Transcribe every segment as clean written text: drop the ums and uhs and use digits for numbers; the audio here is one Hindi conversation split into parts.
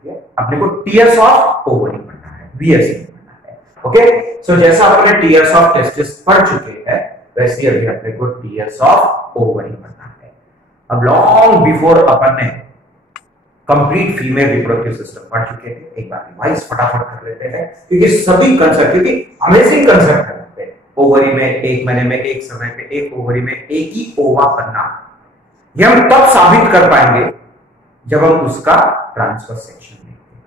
होती है, अपने को टीयर्स ऑफ ओवरी पढ़ना है, वीएस पढ़ना है। ओके, सो जैसा अपने टीयर्स ऑफ टेस्टिस पढ़ चुके हैं वैसे अभी अपने को टीयर्स ऑफ ओवरी पढ़ना है। अब लॉन्ग बिफोर अपन ने कंप्लीट फीमेल रिप्रोडक्टिव सिस्टम पढ़ चुके थे, एक बार रिवाइज फटाफट कर लेते हैं क्योंकि सभी कंसेप्ट, क्योंकि अमेजिंग कंसेप्ट है। ओवरी में एक महीने में एक समय पे एक ओवरी में एक ही ओवा बनना, ये हम तब साबित कर पाएंगे जब हम उसका ट्रांसफर सेक्शन देखेंगे।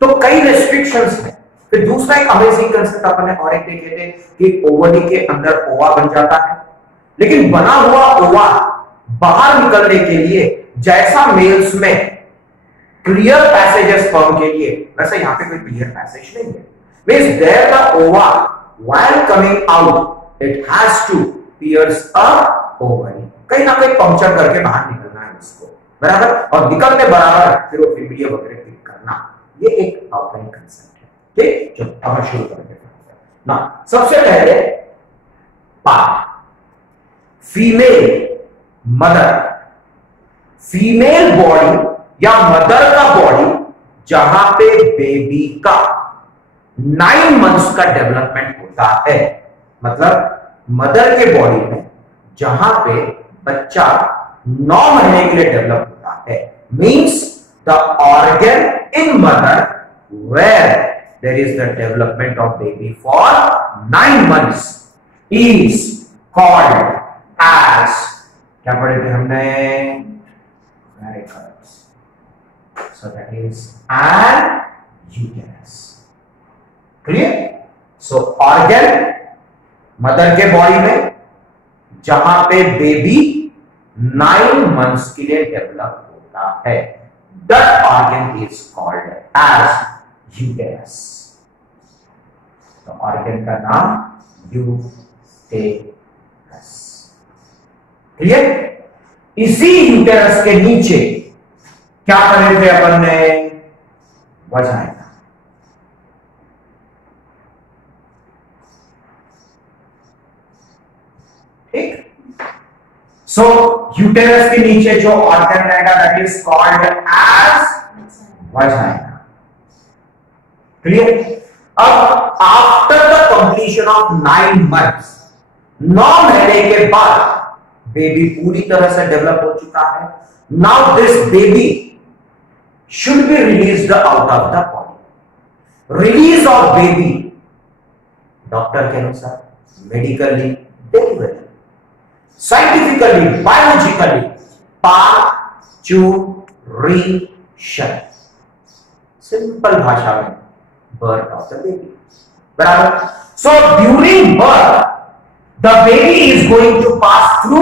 तो कई रेस्ट्रिक्शंस हैं। फिर दूसरा एक अमेजिंग कंसेप्ट अपन ने और एक देखे थे कि ओवरी के अंदर ओवा बन जाता है, लेकिन बना हुआ ओवा बाहर निकलने के लिए जैसा मेल्स में क्लियर पैसेज है स्पर्म के लिए, वैसे यहां पे कोई क्लियर पैसेज नहीं है। मींस देयर द ओवा while coming out it has to pierce a ovary, कहीं ना कहीं पंक्चर करके बाहर निकलना है उसको, बराबर, और निकलने बराबर फिर वो फिब्रिया वगैरह क्लिक करना, ये एक आउटलाइन कंसेप्ट है। ठीक, चलो अब शुरू करते हैं ना। सबसे पहले part female mother, female body या मदर का बॉडी जहां पे बेबी का 9 मंथ्स का डेवलपमेंट होता है, मतलब मदर के बॉडी में जहां पे बच्चा 9 महीने के लिए डेवलप होता है, means the organ in mother where there is the development of baby for 9 months is called as, क्या पढ़े थे हमने, very good, so that is an uterus. Clear? So organ mother के बॉडी में जहां पे बेबी 9 मंथ्स के लिए डेवलप होता है, that organ is called as uterus. तो ऑर्गन का नाम यूटेरस। क्लियर? इसी यूटेरस के नीचे क्या करे थे अपन ने, वजाइना। सो यूटेरस के नीचे जो ऑर्गन रहेगा that is called as vagina. Clear? अब after the completion of 9 months, 9 महीने के बाद बेबी पूरी तरह से डेवलप हो चुका है। Now this baby should be released out of the body. Release of baby doctor के अनुसार, medically delivery, scientifically, biologically parturition, simple भाषा में बर्थ ऑफ द बेबी, बराबर। So during birth the baby is going to pass through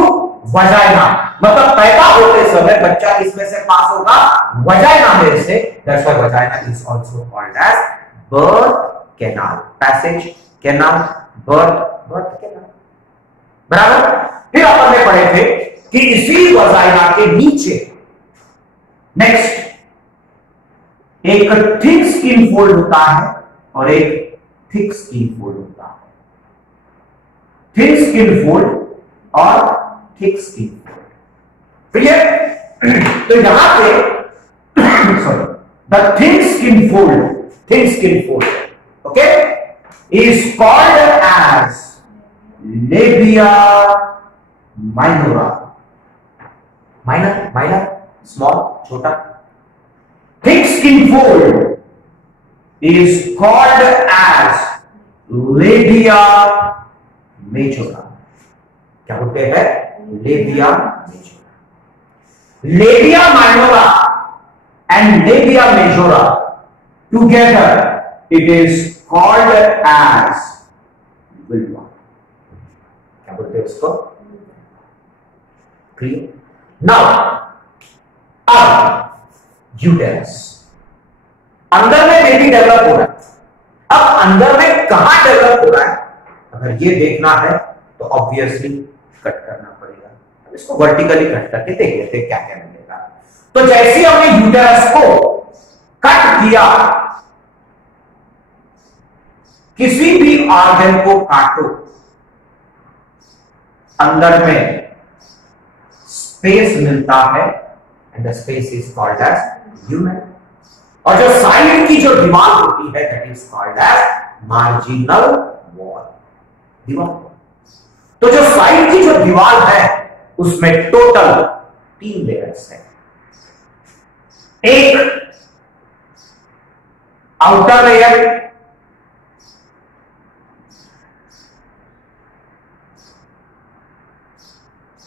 vagina, मतलब पैदा होते समय बच्चा इसमें से पास होगा वजाइना में से, that's why vagina is also called as birth canal, passage canal, birth canal, बराबर। फिर अपन ने पढ़े थे कि इसी वजाइना के नीचे नेक्स्ट एक थिक स्किन फोल्ड होता है और एक थिक स्किन फोल्ड होता है। थिन स्किन फोल्ड और थिक स्किन फोल्ड, क्लियर? तो यहां पे sorry, the thin skin fold okay is called as labia minora. Minor small, छोटा। Thick skin fold is called as labia majora. क्या बोलते हैं? Labia majora. Labia minora and labia majora together it is called as vulva. क्या बोलते हैं उसको? क्लियर? नाउ अब यूटेरस, अंदर में बेबी डेवलप हो रहा है। अब अंदर में कहां डेवलप हो रहा है अगर ये देखना है तो ऑब्वियसली कट करना पड़ेगा। अब इसको वर्टिकली कट करके देख लेते हैं क्या क्या मिलेगा। तो जैसे हमने यूटेरस को कट किया, किसी भी ऑर्गन को काटो, अंदर में स्पेस मिलता है and the space is called as lumen. और जो साइड की जो दीवार होती है that is called as marginal wall, दीवार। तो जो साइड की जो दीवार है उसमें टोटल 3 लेयर्स है। एक आउटर लेयर,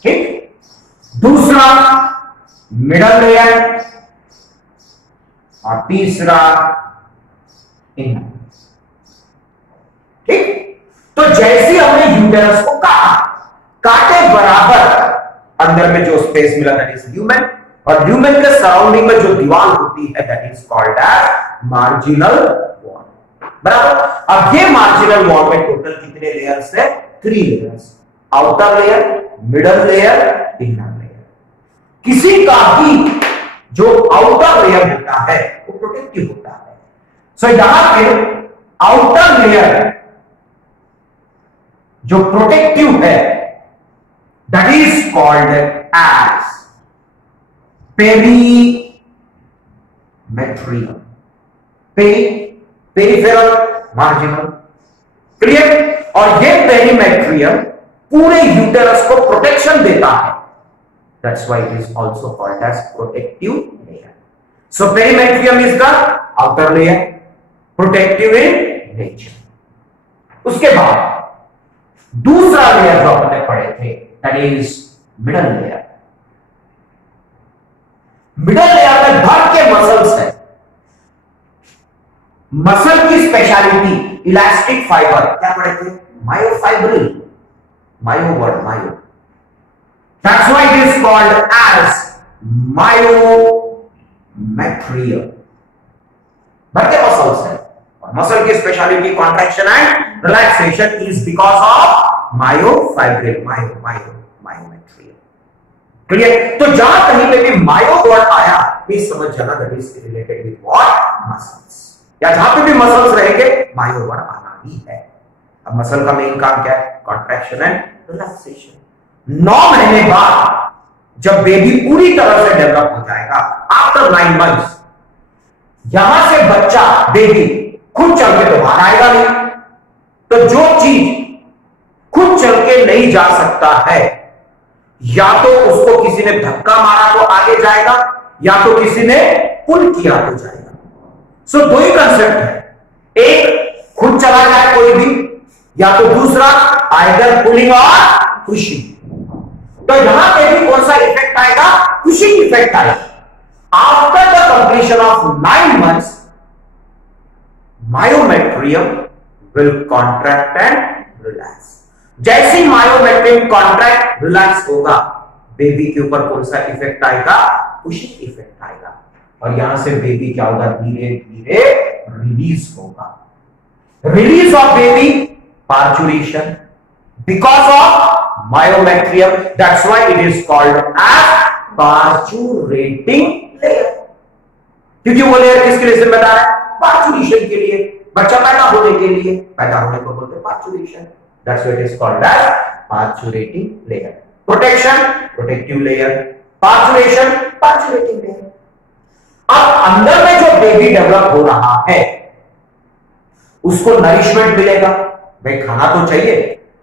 ठीक, दूसरा मिडल लेयर और तीसरा इनर, ठीक। तो जैसे हमने यूटेरस को काटे बराबर अंदर में जो स्पेस मिला दैट इज ल्यूमेन, और ल्यूमेन के सराउंडिंग में जो दीवार होती है that is called as marginal wall, बराबर। अब ये मार्जिनल वॉल में टोटल कितने लेयर्स है? 3 layers, outer layer, middle layer, inner layer. किसी का भी जो आउटर लेयर होता है वो प्रोटेक्टिव होता है। सो यहां पे आउटर लेयर जो प्रोटेक्टिव है that is called as perimetrium, peripheral, marginal, clear. और ये पेरीमेट्रियम पूरे यूटेरस को प्रोटेक्शन देता है, that's why it is also called as protective layer. So perimetrium is the outer layer, protective in nature. उसके बाद दूसरा लेयर जो अपने पढ़े थे that is middle layer. Middle layer में भर के मसल्स है। मसल की स्पेशलिटी इलास्टिक फाइबर, क्या पढ़े थे? Myofibril, myo word, myo, that's why it is called as myometrium. भर के मसल्स है, और मसल की speciality contraction and relaxation is because of myofibril, myometrium, clear. तो जहां कहीं पे भी मायो वर्ड आया प्लीज समझ जाना that is related with what? Muscles, या जहां पे भी मसल्स रहेंगे मायो वर्ड आना ही है। अब मसल का मेन काम क्या है? Contraction and relaxation. 9 महीने बाद जब बेबी पूरी तरह से डेवलप हो जाएगा, आफ्टर 9 मंथ्स, यहां से बच्चा बेबी खुद चल के तो बाहर आएगा नहीं। तो जो चीज खुद चल के नहीं जा सकता है, या तो उसको किसी ने धक्का मारा तो आगे जाएगा, या तो किसी ने पुल किया तो जाएगा। सो 2 ही कंसेप्ट है, एक खुद चला जाए कोई भी, या तो दूसरा आइदर पुलिंग और पुशिंग। तो यहां पे भी कौन सा इफेक्ट आएगा? पुशिंग इफेक्ट आएगा। After the completion of 9 months myometrium will contract and relax. जैसे मायोमेट्रियम कॉन्ट्रैक्ट रिलैक्स होगा, बेबी के ऊपर कौन सा इफेक्ट आएगा? पुशिंग इफेक्ट आएगा, और यहां से बेबी क्या होगा? धीरे धीरे रिलीज होगा। Release of baby, parturition, because of myometrium, that's why it is called as parturating layer. क्योंकि वो लेयर किसके लिए जिम्मेदार है? पार्चुरेशन के लिए, बच्चा पैदा होने के लिए। पैदा होने को बोलते हैं parturition, that's why it is called as parturating layer. Protection, protective layer, parturition, parturating layer. अब अंदर में जो बेबी डेवलप हो रहा है उसको नरिशमेंट मिलेगा, भाई खाना तो चाहिए।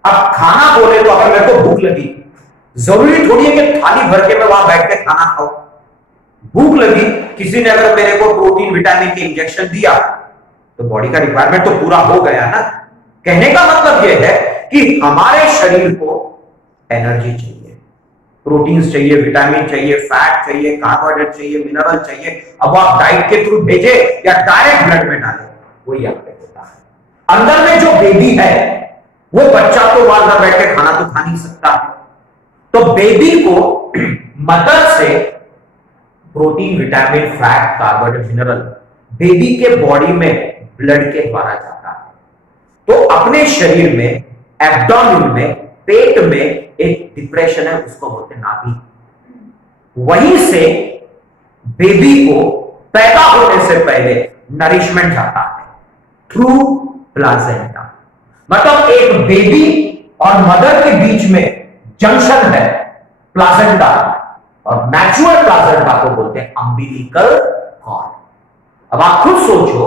अब खाना बोले तो अगर मेरे को भूख लगी, जरूरी थोड़ी है कि थाली भर के मैं वहां बैठ के खाना खाऊं। भूख लगी, किसी ने अगर मेरे को प्रोटीन विटामिन के इंजेक्शन दिया तो बॉडी का रिक्वायरमेंट तो पूरा हो गया ना। कहने का मतलब यह है कि हमारे शरीर को एनर्जी चाहिए, प्रोटीन्स चाहिए, विटामिन चाहिए, फैट चाहिए, कार्बोहाइड्रेट चाहिए, मिनरल चाहिए। अब आप डाइट के थ्रू भेजे या डायरेक्ट ब्लड में डाले, वही आप पे होता है। अंदर में जो बेबी है वो बच्चा तो वहां अंदर बैठ के खाना तो खा नहीं सकता, तो बेबी को मदर से protein, vitamin, fat, carbohydrate, mineral baby के बॉडी में ब्लड के द्वारा जाता है। तो अपने शरीर में, एब्डोमेन में, पेट में एक डिप्रेशन है, उसको बोलते हैं नाभि। वहीं से बेबी को पैदा होने से पहले नरिशमेंट जाता है थ्रू प्लासेंटा। मतलब एक बेबी और मदर के बीच में जंक्शन है प्लासेंटा, और नेचुरल प्लासेंटा को बोलते हैं अम्बिलिकल कॉर्ड। अब आप खुद सोचो,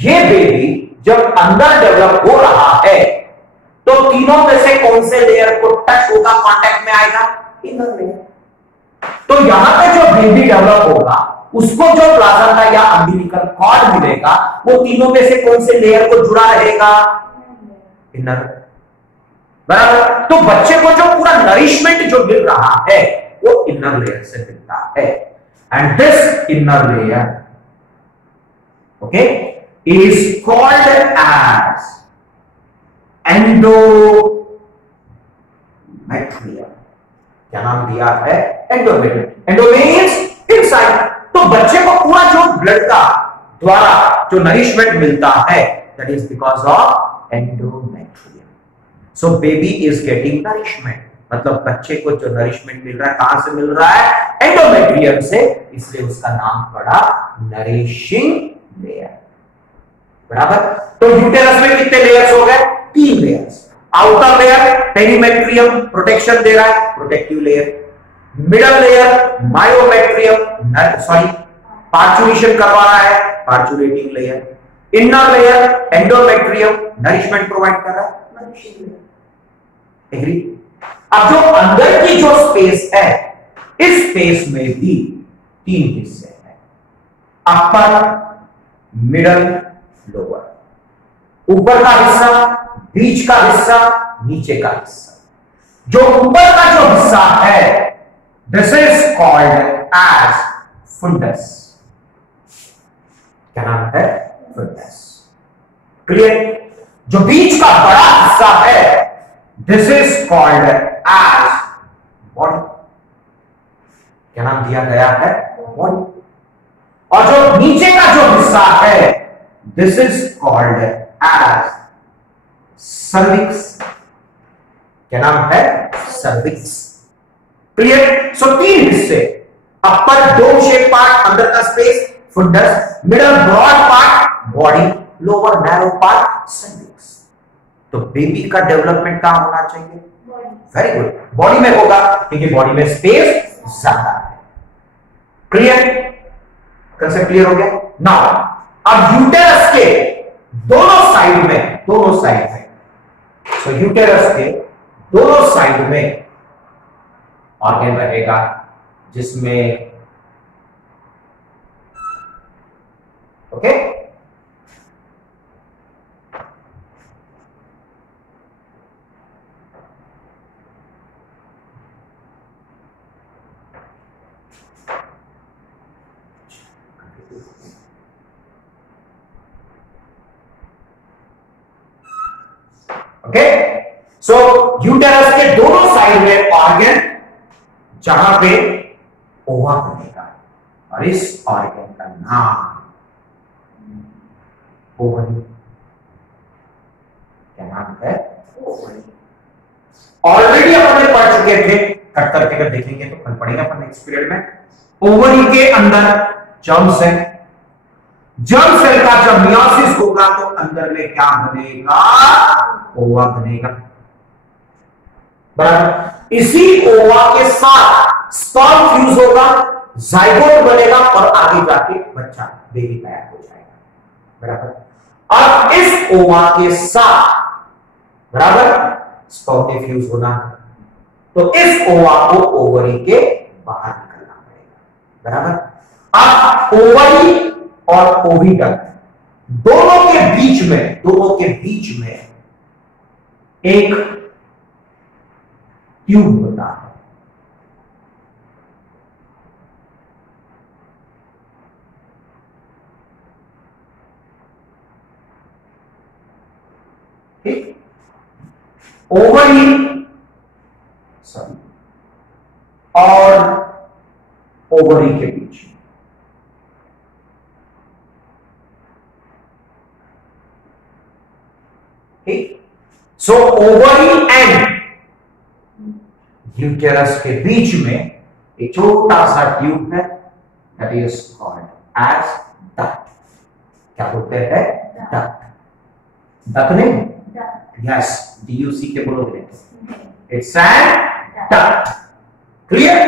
ये बेबी जब अंदर डेवलप हो रहा है तो तीनों में से कौन से लेयर को टच होगा, कांटेक्ट में आएगा? Inner layer. तो यहां पे जो बेबी डेवलप होगा उसको जो प्लाज़ेंटा या अम्बिलिकल कॉर्ड मिलेगा वो तीनों में से कौन से लेयर को जुड़ा रहेगा? इनर। बराबर। तो बच्चे को जो पूरा नरिशमेंट जो मिल रहा है वो इनर लेयर से मिलता है। And this inner layer okay is called as endometrium. क्या नाम दिया है? एंडोमेट्रियम। Endo means inside. तो बच्चे को पूरा जो ब्लड का द्वारा जो नरिशमेंट मिलता है that is because of endometrium. So baby is getting nourishment, मतलब बच्चे को जो नरिशमेंट मिल रहा है कहां से मिल रहा है? एंडोमेट्रियम से, इसलिए उसका नाम पड़ा नरिशिंग लेयर। बराबर। तो यूटेरस में कितने लेयर्स हो गए? 3 layers. Outer layer perimetrium protection दे रहा है, protective layer. Middle layer myometrium sorry parturition करवा रहा है, parturating layer. Inner layer endometrium nourishment provide कर रहा है, नरिशिंग लेयर। एग्री? अब जो अंदर की जो स्पेस है, इस स्पेस में भी 3 हिस्से हैं, अपर, मिडल, लोअर। ऊपर का हिस्सा, बीच का हिस्सा, नीचे का हिस्सा। जो ऊपर का जो हिस्सा है this is called as fundus. क्या नाम है? फुंडस। क्लियर? जो बीच का बड़ा हिस्सा है this is called as body. क्या नाम दिया गया है? बॉडी। और जो नीचे का जो हिस्सा है this is called as cervix. क्या नाम है? सर्विक्स। क्लियर? सो 3 हिस्से, अपर डोम शेप पार्ट अंदर का space fundus, middle broad part body, lower narrow part cervix. तो बेबी का डेवलपमेंट कहां होना चाहिए? वेरी गुड, बॉडी में होगा क्योंकि बॉडी में स्पेस ज्यादा है। क्लियर? कंसेप्ट क्लियर हो गया? नाउ अब यूटेरस के दोनों साइड में सो यूटेरस के दोनों साइड में ऑर्गन रहेगा जिसमें ओके ओके सो यूटेरस के दोनों साइड में ऑर्गन जहां पे ओवा बनेगा और इस ऑर्गन का नाम ओवरी। क्या नाम है? ओवरी। ऑलरेडी अपन ने पढ़ चुके थे, कट करके अगर देखेंगे तो कल पढ़ेंगे अपन नेक्स्ट पीरियड में। ओवरी के अंदर जर्म सेल, जर्म सेल का जब मियोसिस होगा तो अंदर में क्या बनेगा? ओवा बनेगा। बराबर। इसी ओवा के साथ स्पर्म फ्यूज होगा, जाइगोट बनेगा और आगे जाके बच्चा बेबी तैयार हो जाएगा। बराबर। अब इस ओवा के साथ बराबर स्पर्म ने फ्यूज होना है तो इस ओवा को ओवरी के बाहर निकलना पड़ेगा। बराबर। अब ओवरी और ओविडक्ट दोनों के बीच में एक ट्यूब होता है। ठीक? ओवरी और ओवरी के बीच ठीक? सो ओवरी एंड यूटेरस के बीच में एक छोटा सा ट्यूब है that is called as duct. क्या बोलते हैं? डक्ट। डक्ट नहीं? यस, DUC के बोलोगे। It's an duct. क्लियर?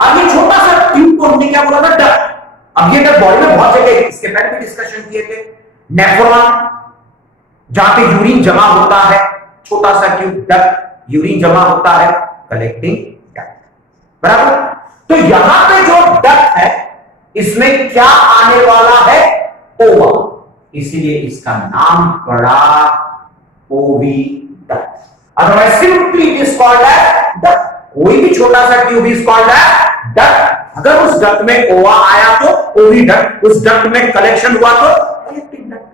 अब ये छोटा सा ट्यूब को हमने क्या बोला था? डक्ट। अब ये तक बॉडी में बहुत जगह इसके पहले भी डिस्कशन किए थे। नेफ्रॉन, जहां पे यूरिन जमा होता है, छोटा सा ट्यूब डक्ट, यूरिन जमा होता है, कलेक्टिंग डक्ट, बराबर। तो यहां पे जो डक्ट है इसमें क्या आने वाला है? ओवा, इसीलिए इसका नाम पड़ा oviduct. Otherwise simply it is called as duct. कोई भी छोटा सा tube is called as duct. अगर उस डक्ट में ओवा आया तो ओविडक्ट, उस डक्ट में कलेक्शन हुआ तो कलेक्टिंग डक्ट।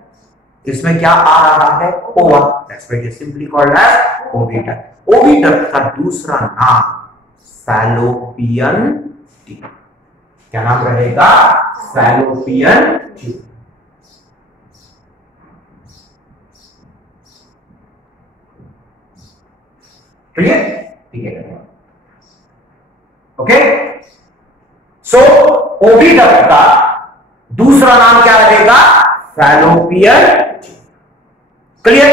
इसमें क्या आ रहा है? Ova, that's why it is simply called as oviduct. Oviduct का दूसरा नाम फैलोपियन ट्यूब। क्या नाम रहेगा? Fallopian tube. क्लियर? ठीक है, ओके। सो ओविडक्ट का दूसरा नाम क्या रहेगा? Fallopian tube. क्लियर?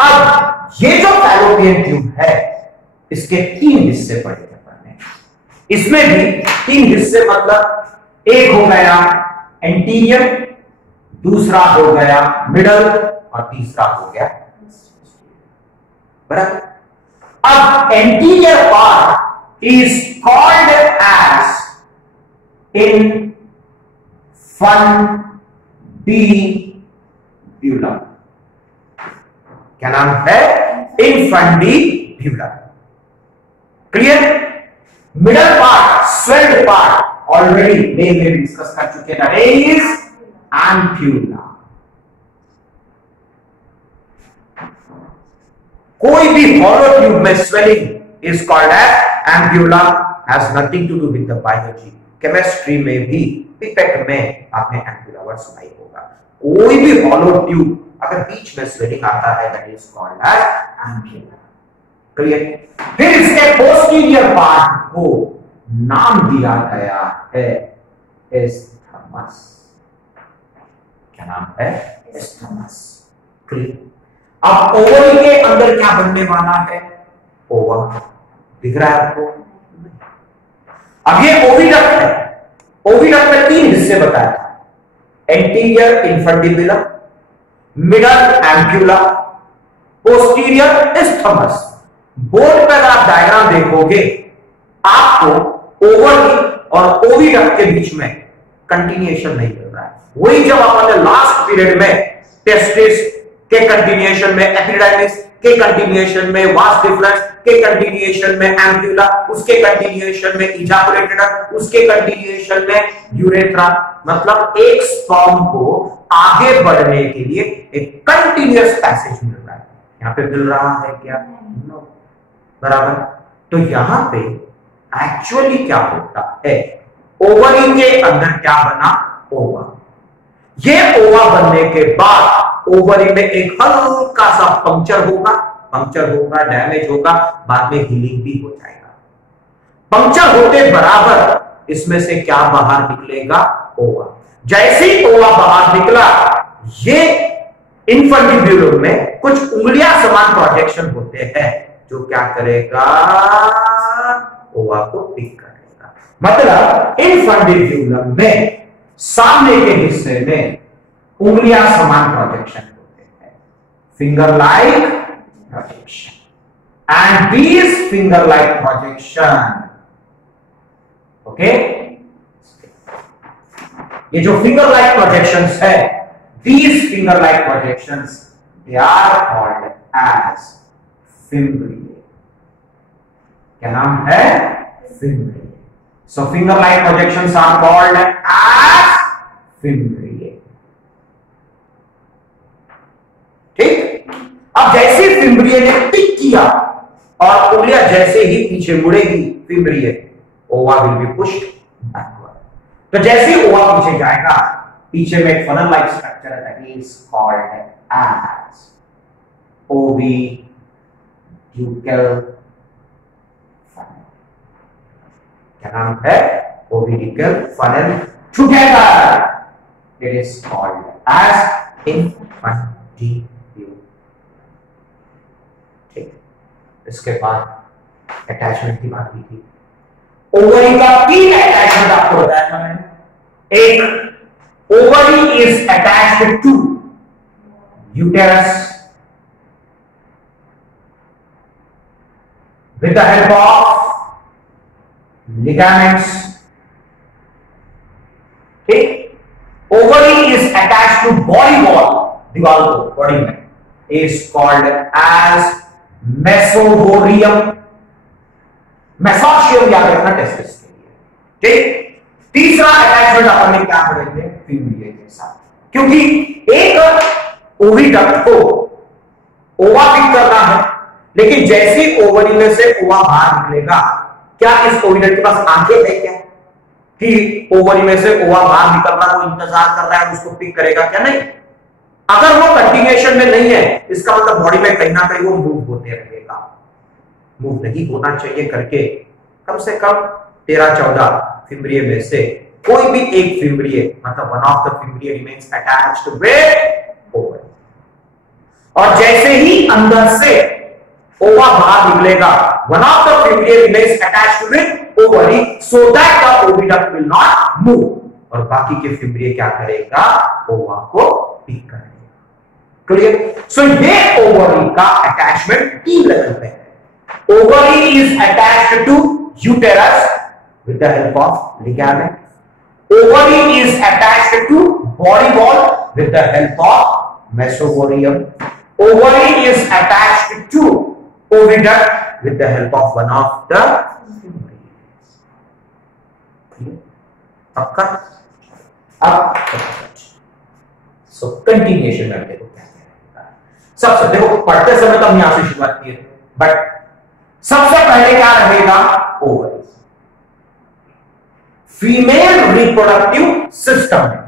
अब ये जो फैलोपियन ट्यूब है इसके 3 हिस्से पड़े हैं पढ़ने। इसमें भी 3 हिस्से, मतलब एक हो गया एंटीरियर, दूसरा हो गया मिडल और तीसरा हो गया बराबर। अब anterior part is called as infundibulum. क्या नाम है? Infundibulum. Clear? Middle part, swelled part, already में डिस्कस कर चुके हैं, दैट इज एम्प्यूला। कोई भी हॉलो ट्यूब में swelling is called as ampulla, has nothing to do with the biology. Chemistry में भी पिपेट में आपने एम्प्यूला वर्ड सुना ही होगा। कोई भी हॉलो ट्यूब अगर बीच में स्वेलिंग आता है that is called as ampulla. Clear? फिर इसके पोस्टीरियर पार्ट को नाम दिया गया है एस्थमस। क्या नाम है? एस्थमस। क्लियर? अब ओवरी के अंदर क्या बनने वाला है? ओवा। दिख रहा है आपको? अब ये ओविडक्ट है। ओविडक्ट में 3 हिस्से बताया था, anterior infundibulum, middle ampulla, posterior isthmus. Board पर आप डायग्राम देखोगे आपको ओवरी और ओविडक्ट के बीच में कंटिन्यूएशन नहीं मिल रहा है। वही जब अपन लास्ट पीरियड में टेस्टिस के कंटिन्यूएशन में एपिडाइमिस, के कंटिन्यूएशन में वास डिफरेंस, के कंटिन्यूएशन में एम्प्यूला, उसके कंटिन्यूएशन में इजाकुलेटेड, उसके कंटिन्यूएशन में यूरेथ्रा। मतलब एक स्पर्म को आगे बढ़ने के लिए एक कंटिन्यूअस पैसेज मिल रहा है। यहां पे मिल रहा है क्या? नो। बराबर। तो यहां पे एक्चुअली क्या होता है? ओवरी के अंदर क्या बना? ओवा। ये ओवा बनने के बाद ओवरी में एक हल्का सा पंक्चर होगा, डैमेज होगा, बाद में हीलिंग भी हो जाएगा। पंक्चर होते बराबर इसमें से क्या बाहर निकलेगा? ओवा। जैसे ही ओवा बाहर निकला, ये इनफंडिब्युलम में कुछ उंगलियां समान प्रोजेक्शन होते हैं जो क्या करेगा? ओवा को पिक करेगा। मतलब इनफंडिब्युलम में सामने के हिस्से में उंगलियां समान प्रोजेक्शन होते हैं, finger like projection, and these finger like projection, okay, ये जो फिंगर लाइक प्रोजेक्शंस है, these finger like projections they are called as fimbriae. क्या नाम है? Fimbriae. So finger like projections are called as fimbriae. ठीक? अब जैसे फिम्ब्रिए ने पिक किया और उंगलियां जैसे ही पीछे मुड़ेगी, fimbriae, ova will be pushed backward. तो जैसे ही ओवा पीछे जाएगा, पीछे में एक फनल लाइक स्ट्रक्चर है, that is called as oviducal funnel. क्या नाम है? Oviducal funnel. Together it is called as infundibulum. ठीक, इसके बाद अटैचमेंट की बात की थी। ओवरी का 3 अटैचमेंट आपको बताया था मैंने। एक ovary is attached to uterus with the help of ligaments. Okay, ovary is attached to body wall, दीवार को बॉडी में, is called as mesovorium. मेसोशियम याद रखना टेस्टिस के लिए. ठीक, तीसरा अटैचमेंट अपन ने क्या करेंगे फिब्रिया के साथ, क्योंकि एक ओविडक्ट को ओवा पिक करना है, लेकिन जैसे ओवरी में से ओवा बाहर निकलेगा, क्या इस ओविडक्ट के पास आंखें है क्या कि ओवरी में से ओवा बाहर निकलना वो इंतजार कर रहा है उसको पिक करेगा क्या? नहीं. अगर वो कंटिन्यूएशन में नहीं है, इसका मतलब बॉडी में कहीं ना कहीं वो मूव होते रहेगा. मूव नहीं होना चाहिए करके कम से कम 13-14 फिब्रिया में से कोई भी एक फिब्रिया, मतलब one of the fimbria remains attached with ovary. और जैसे ही अंदर से ओवा बाहर निकलेगा, one of the fimbria remains attached with ovary so that the oviduct will not move, और बाकी के फिब्रिया क्या करेगा? ओवा को पिक करेगा. क्लियर? सो ये ओवरी का अटैचमेंट 3 लेवल पे है. Ovary is attached to uterus with the help of ligament. Ovary is attached to body wall with the help of mesovarium. Ovary is attached to oviduct with the help of one of the अब कंटिन्यूएशन में देखो क्या क्या है. सबसे देखो पढ़ते समय तो हम यहां से शुरुआत की है, बट सबसे पहले क्या रहेगा? ओवरी. फीमेल रिप्रोडक्टिव सिस्टम में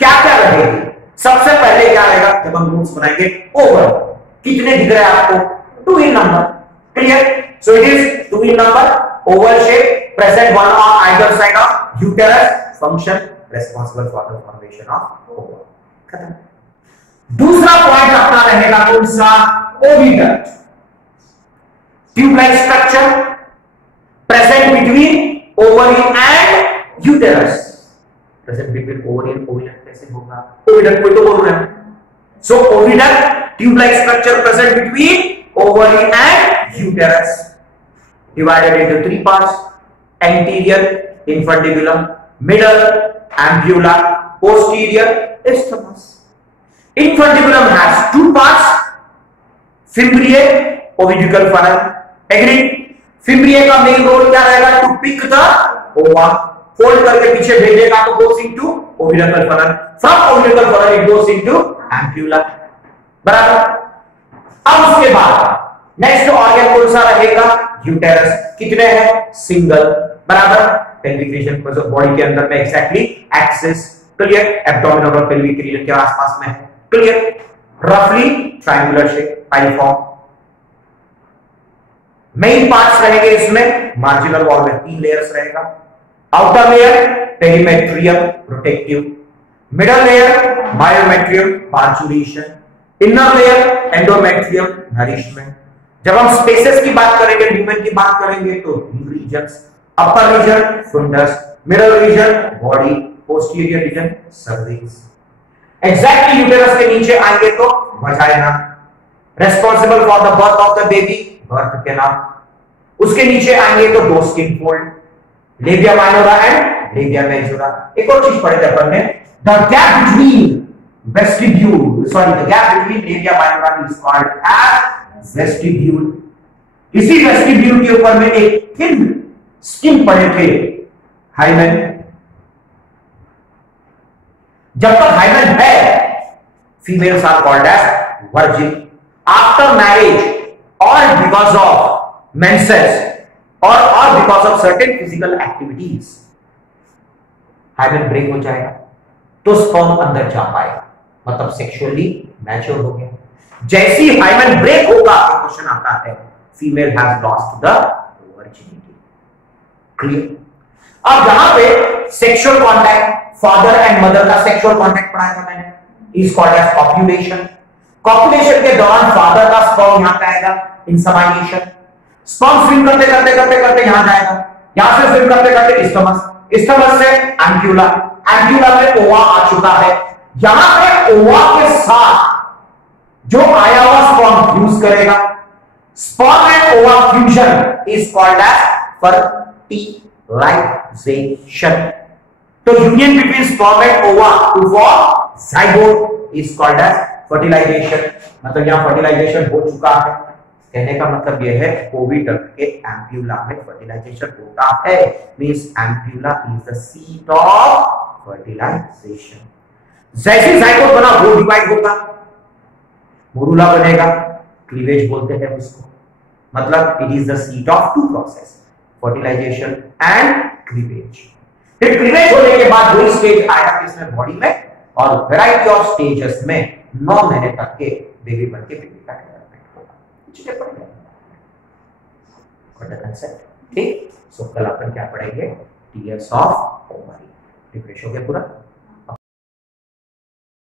क्या क्या रहेगी? सबसे पहले क्या रहेगा जब हम नोट्स बनाएंगे? ओवर. कितने दिख रहे हैं आपको? 2 in number. Clear? So it is 2 in number, oval shape, present one on either side of uterus, function responsible for the formation of ovum. खत्म. दूसरा पॉइंट अपना रहेगा कौन सा? Oviduct. Tube like structure present between ovary and uterus. Present between ovary and oviduct कैसे होगा? ओविडक्ट कोई तो बोल रहे हैं. So oviduct tube like structure present between ovary and uterus, divided into 3 parts: anterior infundibulum, middle ampulla, posterior isthmus. Infundibulum has 2 parts: fimbriae, oviducal funnel. Agree? Fimbriae का मेन रोल क्या रहेगा? To pick the ova. Fold करके पीछे भेजेगा तो goes into oviducal funnel. From oviducal funnel it goes into ampulla. बराबर. अब उसके बाद नेक्स्ट ऑर्गन कौन सा रहेगा? यूटेरस. कितने हैं? सिंगल. बराबर. पेल्विक रीजन बॉडी के अंदर में एग्जैक्टली एक्सिस. क्लियर? एब्डोमिनल और पेल्विक रीजन के आसपास में है. क्लियर? रफली triangular shape, pyriform. Main parts रहेंगे इसमें. मार्जिनल वॉल में 3 लेयर्स रहेगा. Outer layer perimetrium, protective. Middle layer myometrium, parturition. Inner layer endometrium, nourishment. जब हम स्पेसेस की बात करेंगे, ल्यूमेन की बात करेंगे तो regions. Upper region fundus, middle region body, posterior region cervix. Exactly uterus के नीचे आएंगे तो vagina, responsible for the birth of the baby, birth canal. उसके नीचे आएंगे तो दो skin fold, labia minora and labia majora. एक और चीज पढ़े थे अपन ने, the gap between vestibule, sorry the gap between labia minora is called as vestibule. इसी वेस्टिब्यूल के ऊपर में एक थिन स्किन पड़े थे, हाइमेन. जब तक हाइमेन है, females are called as virgin. After marriage और बिकॉज ऑफ मेंसेस और because of certain physical activities hymen break हो जाएगा तो स्पर्म अंदर जा पाएगा, मतलब सेक्सुअली मैच्योर हो गया. जैसी हाइमेन ब्रेक होगा तो क्वेश्चन आता है female has lost the virginity. Clear? अब यहां पे sexual contact, father and mother का सेक्सुअल कांटेक्ट पढ़ाया था मैंने, is called as copulation. Copulation के दौरान फादर का स्पर्म यहां पे आएगा, इंसेमिनेशन. स्पर्म स्विम करते करते करते करते यहां जाएगा, यहां से स्विम करते करते स्टमक, स्टमक से एम्प्यूला, एम्प्यूला में ओवा आ चुका है, यहां पे ओवा के साथ जो आया हुआ स्पर्म फ्यूज करेगा, sperm and ova fusion is called as fertilization. तो union between sperm and ova to form zygote is called as fertilization. मतलब यहां फर्टिलाइजेशन हो चुका है, कहने का मतलब यह है ओविडक्ट के एम्प्यूला में फर्टिलाइजेशन होता है, means ampulla is the seat of fertilization. जैसे जाइगोट बना वो डिवाइड होगा, मोरूला बनेगा, क्लीवेज बोलते हैं उसको। मतलब it is the seat of two process, fertilization and cleavage. फिर क्लीवेज होने के बाद वही स्टेज आएगा किसमें, बॉडी में, और वैरायटी ऑफ स्टेजेस में 9 महीने तक के बेबी बन के बेबी का डेवलपमेंट होगा। चीजें पढ़ लेंगे, ठीक। सो कल अपन क्या पढ़ेंगे, टीयर्स ऑफ ओवरी। रिफ्रेश हो गया पूरा।